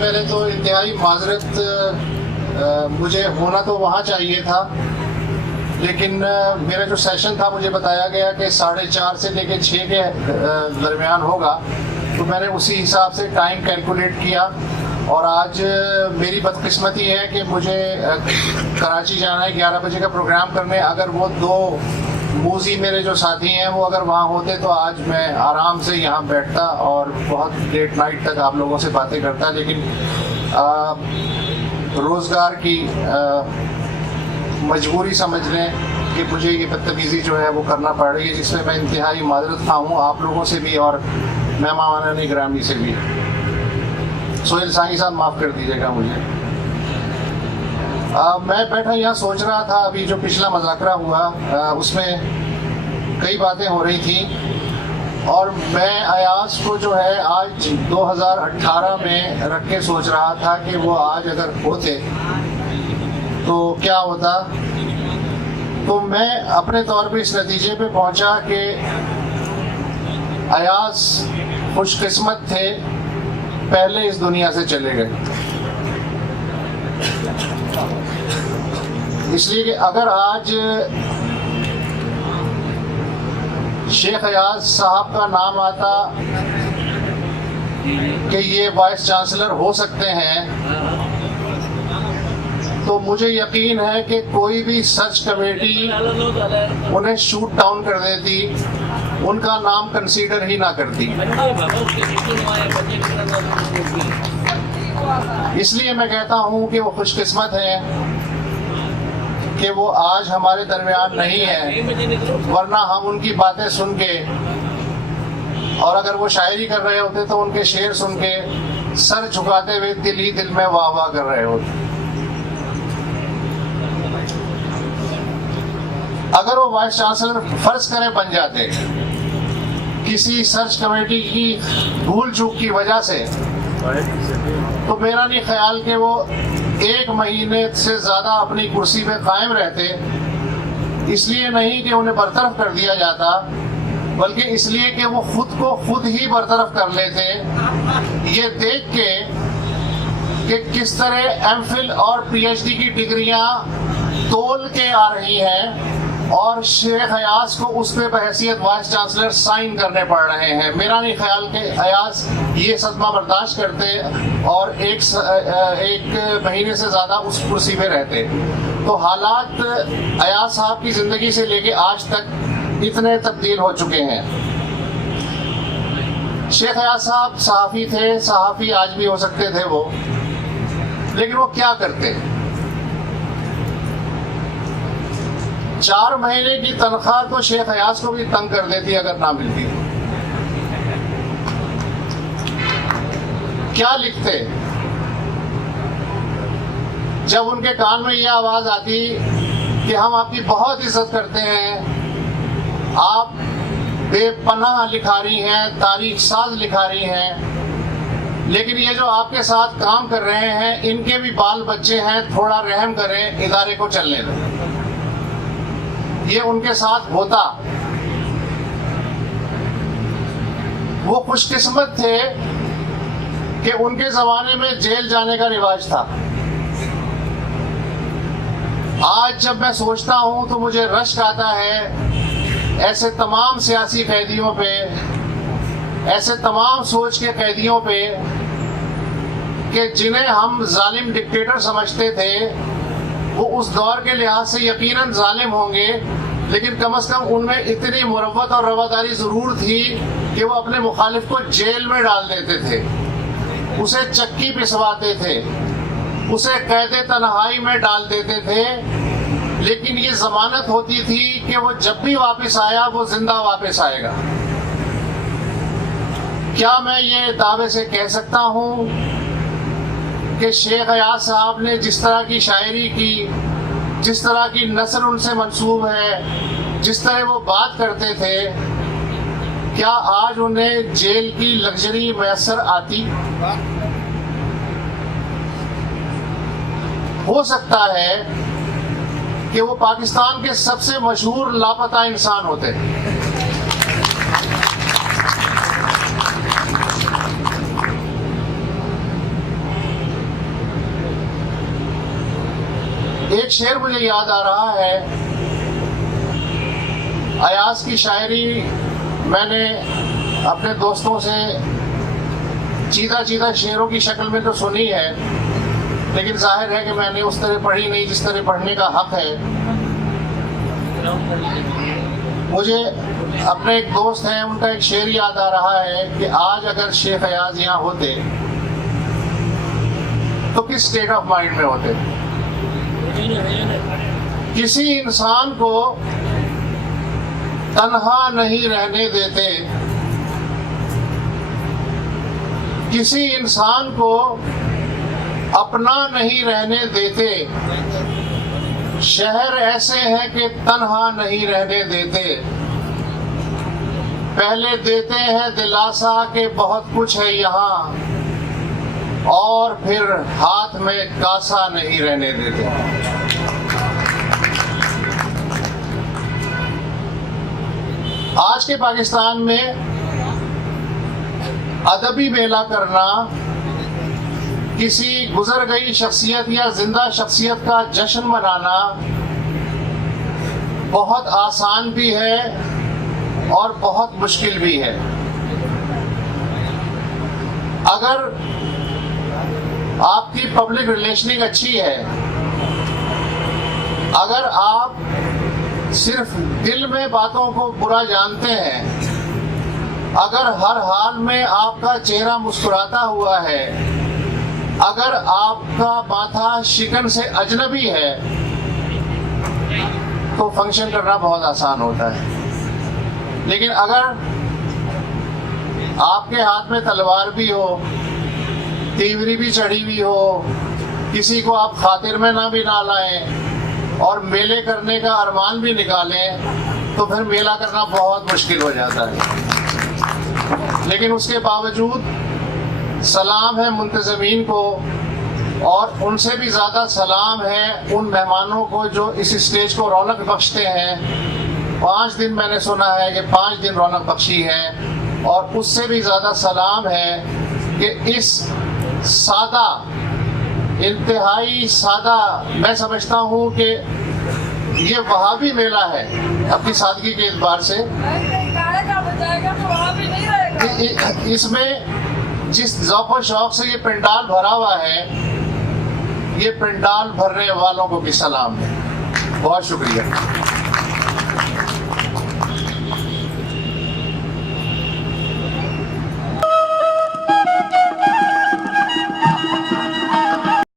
पहले तो इंतहाई माजरत, मुझे होना तो वहाँ चाहिए था, लेकिन मेरा जो सेशन था मुझे बताया गया कि 4:30 से लेकर 6 के दरमियान होगा, तो मैंने उसी हिसाब से टाइम कैलकुलेट किया। और आज मेरी बदकिस्मती है कि मुझे कराची जाना है 11 बजे का प्रोग्राम करने। अगर वो 2 मूजी मेरे जो साथी हैं वो अगर वहाँ होते तो आज मैं आराम से यहाँ बैठता और बहुत लेट नाइट तक आप लोगों से बातें करता, लेकिन रोज़गार की मजबूरी समझ लें कि मुझे ये बदतमीज़ी जो है वो करना पड़ रही है, जिसमें मैं इंतहाई माजरत खा हूँ आप लोगों से भी और मेहमान ग्रामी से भी। सोहेल साई साहब माफ़ कर दीजिएगा मुझे। मैं बैठा यहाँ सोच रहा था, अभी जो पिछला मुज़ाकरा हुआ उसमें कई बातें हो रही थी और मैं अयाज को जो है आज 2018 में रख के सोच रहा था कि वो आज अगर होते तो क्या होता। तो मैं अपने तौर पे इस नतीजे पे पहुंचा कि अयाज खुशकिस्मत थे, पहले इस दुनिया से चले गए। इसलिए कि अगर आज शेख अयाज साहब का नाम आता कि ये वाइस चांसलर हो सकते हैं, तो मुझे यकीन है कि कोई भी सर्च कमेटी उन्हें शूट डाउन कर देती, उनका नाम कंसीडर ही ना करती। इसलिए मैं कहता हूं कि वो खुशकिस्मत है कि वो आज हमारे दरमियान नहीं है, वरना हम उनकी बातें सुन के और अगर वो शायरी कर रहे होते तो उनके शेर सुन के सर झुकाते हुए दिल ही दिल में वाह वाह कर रहे होते। अगर वो वाइस चांसलर फर्ज करें बन जाते किसी सर्च कमेटी की भूल चूक की वजह से, तो मेरा नहीं ख्याल कि वो 1 महीने से ज्यादा अपनी कुर्सी पे कायम रहते। इसलिए नहीं कि उन्हें बरतरफ कर दिया जाता, बल्कि इसलिए कि वो खुद को खुद ही बरतरफ कर लेते, ये देख के कि किस तरह एमफिल और पीएचडी की डिग्रियां तोल के आ रही हैं और शेख अयाज को उस पे बहैसियत वाइस चांसलर साइन करने पड़ रहे हैं। मेरा नहीं ख्याल कि अयाज ये सदमा बर्दाश्त करते और एक महीने से ज़्यादा उस कुर्सी पे रहते। तो हालात अयाज साहब की ज़िंदगी से लेके आज तक इतने तब्दील हो चुके हैं। शेख अयाज साहब सहाफ़ी थे, सहाफ़ी आज भी हो सकते थे वो, लेकिन वो क्या करते? 4 महीने की तनख्वाह तो शेख अयाज को भी तंग कर देती अगर ना मिलती। क्या लिखते जब उनके कान में यह आवाज आती कि हम आपकी बहुत इज्जत करते हैं, आप बेपनाह लिखारी हैं, तारीख साज लिखारी हैं, लेकिन ये जो आपके साथ काम कर रहे हैं इनके भी बाल बच्चे हैं, थोड़ा रहम करें, इदारे को चलने दें। ये उनके साथ होता। वो खुशकिस्मत थे कि उनके जमाने में जेल जाने का रिवाज था। आज जब मैं सोचता हूं तो मुझे रश्क आता है ऐसे तमाम सियासी कैदियों पे, ऐसे तमाम सोच के कैदियों पे कि जिन्हें हम जालिम डिक्टेटर समझते थे। वो उस दौर के लिहाज से यकीनन जालिम होंगे, लेकिन कम से कम उनमें इतनी मुरव्वत और रवादारी जरूर थी कि वो अपने मुखालिफ को जेल में डाल देते थे, उसे चक्की पिसवाते थे, उसे कैदे तन्हाई में डाल देते थे, लेकिन ये जमानत होती थी कि वो जब भी वापस आया वो जिंदा वापस आएगा। क्या मैं ये दावे से कह सकता हूँ कि शेख अयाज साहब ने जिस तरह की शायरी की, जिस तरह की नस्ल उनसे मंसूब है, जिस तरह वो बात करते थे, क्या आज उन्हें जेल की लग्जरी मैसर आती? हो सकता है कि वो पाकिस्तान के सबसे मशहूर लापता इंसान होते। एक शेर मुझे याद आ रहा है, अयाज की शायरी मैंने अपने दोस्तों से चीदा चीदा शेरों की शक्ल में तो सुनी है, लेकिन जाहिर है कि मैंने उस तरह पढ़ी नहीं जिस तरह पढ़ने का हक है। मुझे अपने एक दोस्त हैं, उनका एक शेर याद आ रहा है कि आज अगर शेख अयाज यहाँ होते तो किस स्टेट ऑफ माइंड में होते। किसी इंसान को तन्हा नहीं रहने देते, किसी इंसान को अपना नहीं रहने देते, शहर ऐसे हैं कि तन्हा नहीं रहने देते, पहले देते हैं दिलासा के बहुत कुछ है यहाँ, और फिर हाथ में कासा नहीं रहने देते। आज के पाकिस्तान में अदबी मेला करना, किसी गुजर गई शख्सियत या जिंदा शख्सियत का जश्न मनाना बहुत आसान भी है और बहुत मुश्किल भी है। अगर आपकी पब्लिक रिलेशनिंग अच्छी है, अगर आप सिर्फ दिल में बातों को बुरा जानते हैं, अगर हर हाल में आपका चेहरा मुस्कुराता हुआ है, अगर आपका माथा शिकन से अजनबी है, तो फंक्शन करना बहुत आसान होता है। लेकिन अगर आपके हाथ में तलवार भी हो, तीवरी भी चढ़ी हुई हो, किसी को आप खातिर में ना भी ना लाएं और मेले करने का अरमान भी निकालें, तो फिर मेला करना बहुत मुश्किल हो जाता है। लेकिन उसके बावजूद सलाम है मुंतज़मीन को, और उनसे भी ज़्यादा सलाम है उन मेहमानों को जो इस स्टेज को रौनक बख्शते हैं। 5 दिन मैंने सुना है कि 5 दिन रौनक बख्शी है, और उससे भी ज़्यादा सलाम है कि इस सादा, इंतहाई सादा, मैं समझता हूँ कि ये वहाबी मेला है अपनी सादगी के एतबार से। इसमें जिस ज़ौक़ व शौक़ से ये पंडाल भरा हुआ है, ये पंडाल भरने वालों को भी सलाम है। बहुत शुक्रिया।